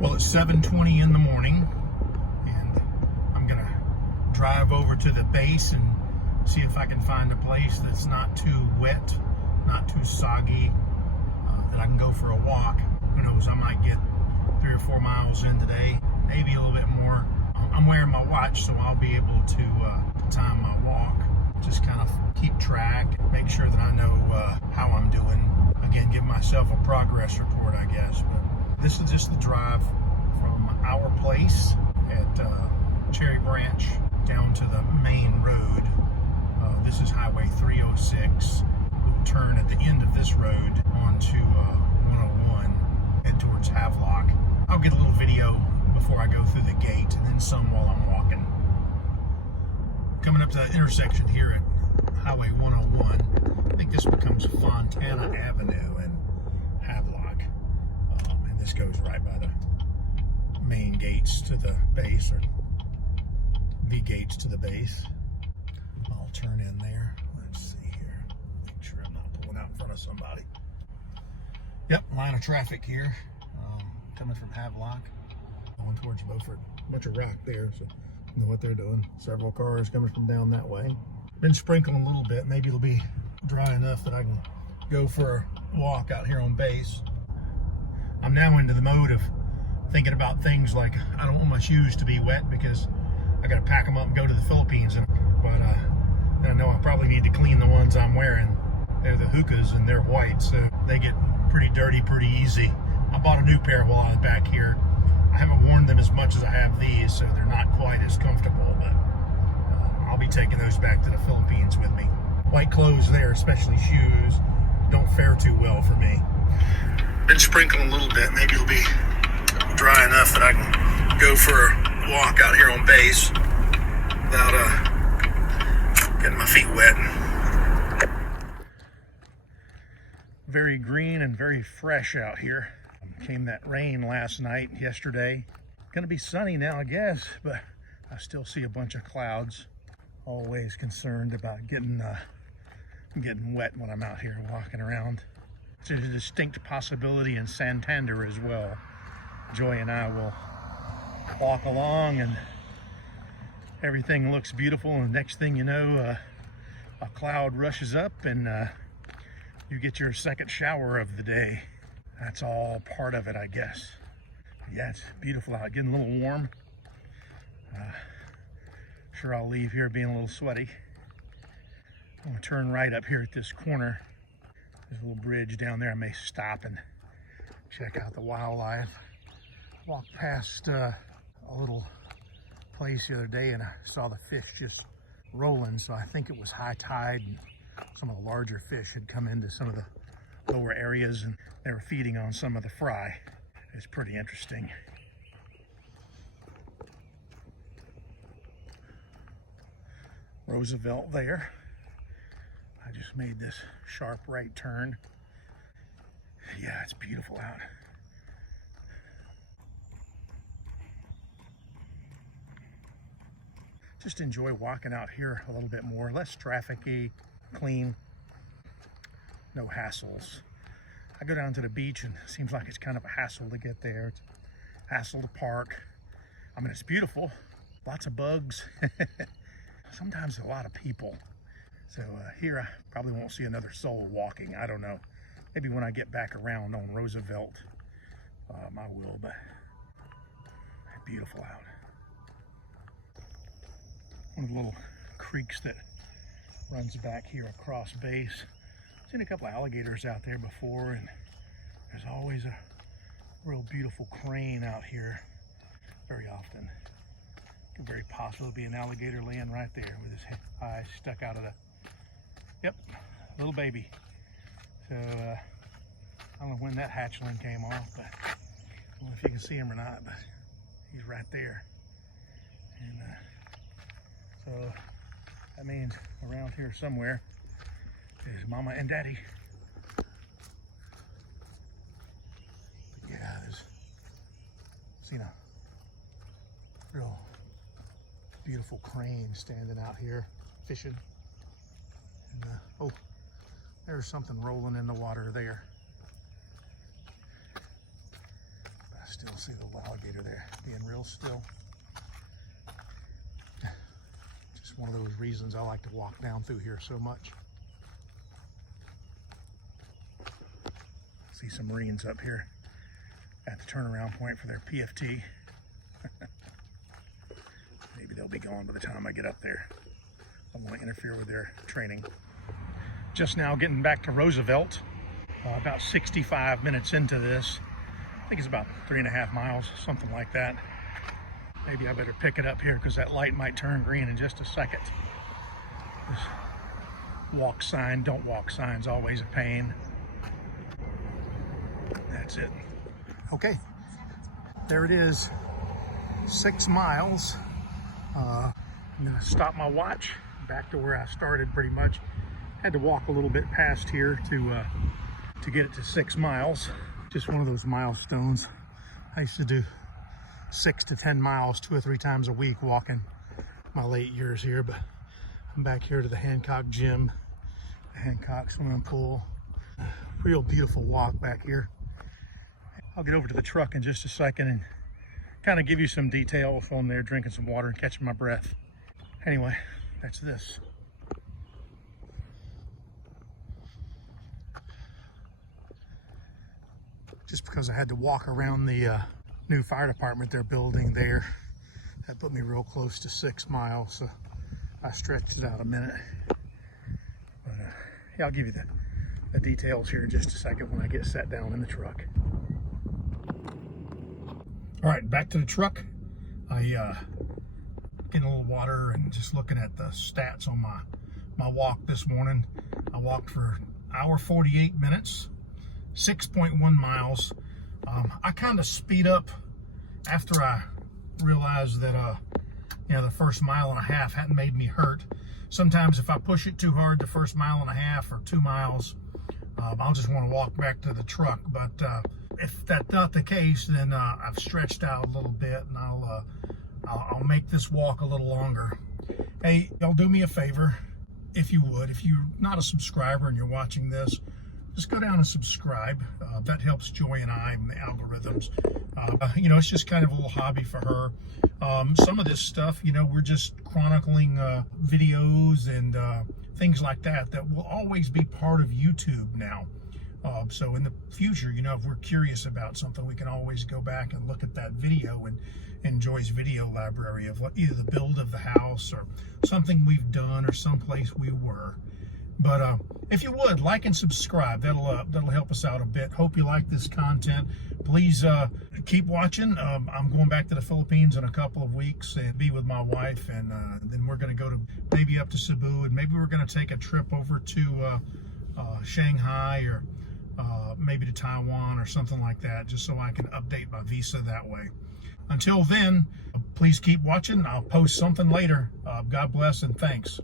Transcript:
Well, it's 7:20 in the morning, and I'm gonna drive over to the base and see if I can find a place that's not too wet, not too soggy, that I can go for a walk. Who knows, I might get 3 or 4 miles in today, maybe a little bit more. I'm wearing my watch, so I'll be able to time my walk. Just kind of keep track, make sure that I know how I'm doing. Again, give myself a progress report, I guess. But this is just the drive from our place at Cherry Branch down to the main road. This is Highway 306. We'll turn at the end of this road onto 101, head towards Havelock. I'll get a little video before I go through the gate, and then some while I'm walking. Coming up to that intersection here at Highway 101, I think this becomes Fontana Avenue in Havelock. And this goes right by the main gates to the base, or the gates to the base. I'll turn in there. Let's see here. Make sure I'm not pulling out in front of somebody. Yep, line of traffic here. Coming from Havelock, going towards Beaufort. Bunch of rock there, so you know what they're doing. Several cars coming from down that way. Been sprinkling a little bit. Maybe it'll be dry enough that I can go for a walk out here on base. I'm now into the mode of thinking about things like I don't want my shoes to be wet because I got to pack them up and go to the Philippines. But I know I probably need to clean the ones I'm wearing. They're the Hokas and they're white, so they get pretty dirty pretty easy. I bought a new pair while I was back here. I haven't worn them as much as I have these, so they're not quite as comfortable, but I'll be taking those back to the Philippines with me. White clothes there, especially shoes, don't fare too well for me. Been sprinkling a little bit. Maybe it'll be dry enough that I can go for a walk out here on base without getting my feet wet. Very green and very fresh out here. Came that rain last night, yesterday. Gonna be sunny now, I guess, but I still see a bunch of clouds. Always concerned about getting wet when I'm out here walking around. It's a distinct possibility in Santander as well. Joy and I will walk along and everything looks beautiful, and next thing you know, a cloud rushes up and you get your second shower of the day. That's all part of it, I guess. Yeah, it's beautiful out, getting a little warm. Sure, I'll leave here being a little sweaty. I'm gonna turn right up here at this corner. There's a little bridge down there. I may stop and check out the wildlife. Walked past a little place the other day and I saw the fish just rolling, so I think it was high tide and some of the larger fish had come into some of the lower areas and they were feeding on some of the fry. It's pretty interesting. Roosevelt there. I just made this sharp right turn. Yeah, it's beautiful out. Just enjoy walking out here a little bit more. Less trafficy, clean, no hassles. I go down to the beach and it seems like it's kind of a hassle to get there. It's a hassle to park. I mean, it's beautiful. Lots of bugs. Sometimes a lot of people. So here I probably won't see another soul walking. I don't know. Maybe when I get back around on Roosevelt, I will, but beautiful out. One of the little creeks that runs back here across base. Seen a couple of alligators out there before, and there's always a real beautiful crane out here very often. Could very possibly be an alligator laying right there with his eyes stuck out of the, yep, little baby. So I don't know when that hatchling came off, but I don't know if you can see him or not, but he's right there. And so that means around here somewhere is Mama and Daddy. But yeah, there's seen a real beautiful crane standing out here fishing. And, oh, there's something rolling in the water there. I Still see the little alligator there, being real still. Just one of those reasons I like to walk down through here so much. See some Marines up here at the turnaround point for their PFT. Maybe they'll be gone by the time I get up there. I don't want to interfere with their training. Just now getting back to Roosevelt, about 65 minutes into this. I think it's about 3.5 miles, something like that. Maybe I better pick it up here because that light might turn green in just a second. This walk sign, don't walk sign's always a pain. That's it. Okay, there it is, 6 miles. I'm gonna stop my watch, back to where I started pretty much. Had to walk a little bit past here to get it to 6 miles. Just one of those milestones. I used to do 6 to 10 miles 2 or 3 times a week walking my late years here, but I'm back here to the Hancock Gym, the Hancock swimming pool. Real beautiful walk back here. I'll get over to the truck in just a second and kind of give you some details on there, drinking some water and catching my breath. Anyway, that's this. Just because I had to walk around the new fire department they're building there, that put me real close to 6 miles, so I stretched it out a minute. But yeah, I'll give you the details here in just a second when I get set down in the truck. All right, back to the truck. I getting a little water and just looking at the stats on my walk this morning. I walked for 1:48 minutes, 6.1 miles. I kind of speed up after I realized that the first 1.5 miles hadn't made me hurt. Sometimes if I push it too hard, the first 1.5 miles or 2 miles, I'll just want to walk back to the truck. But if that's not the case, then I've stretched out a little bit, and I'll make this walk a little longer. Hey, y'all do me a favor, if you would. If you're not a subscriber and you're watching this, just go down and subscribe. That helps Joy and I and the algorithms. It's just kind of a little hobby for her. Some of this stuff, we're just chronicling videos and things like that will always be part of YouTube now. So in the future, if we're curious about something, we can always go back and look at that video and Joy's video library of what either the build of the house or something we've done or someplace we were. But if you would, like and subscribe, that'll help us out a bit. Hope you like this content. Please keep watching. I'm going back to the Philippines in a couple of weeks and be with my wife, and then we're going to go to maybe up to Cebu, and maybe we're going to take a trip over to Shanghai or maybe to Taiwan or something like that, just so I can update my visa that way. Until then, please keep watching. I'll post something later. God bless and thanks.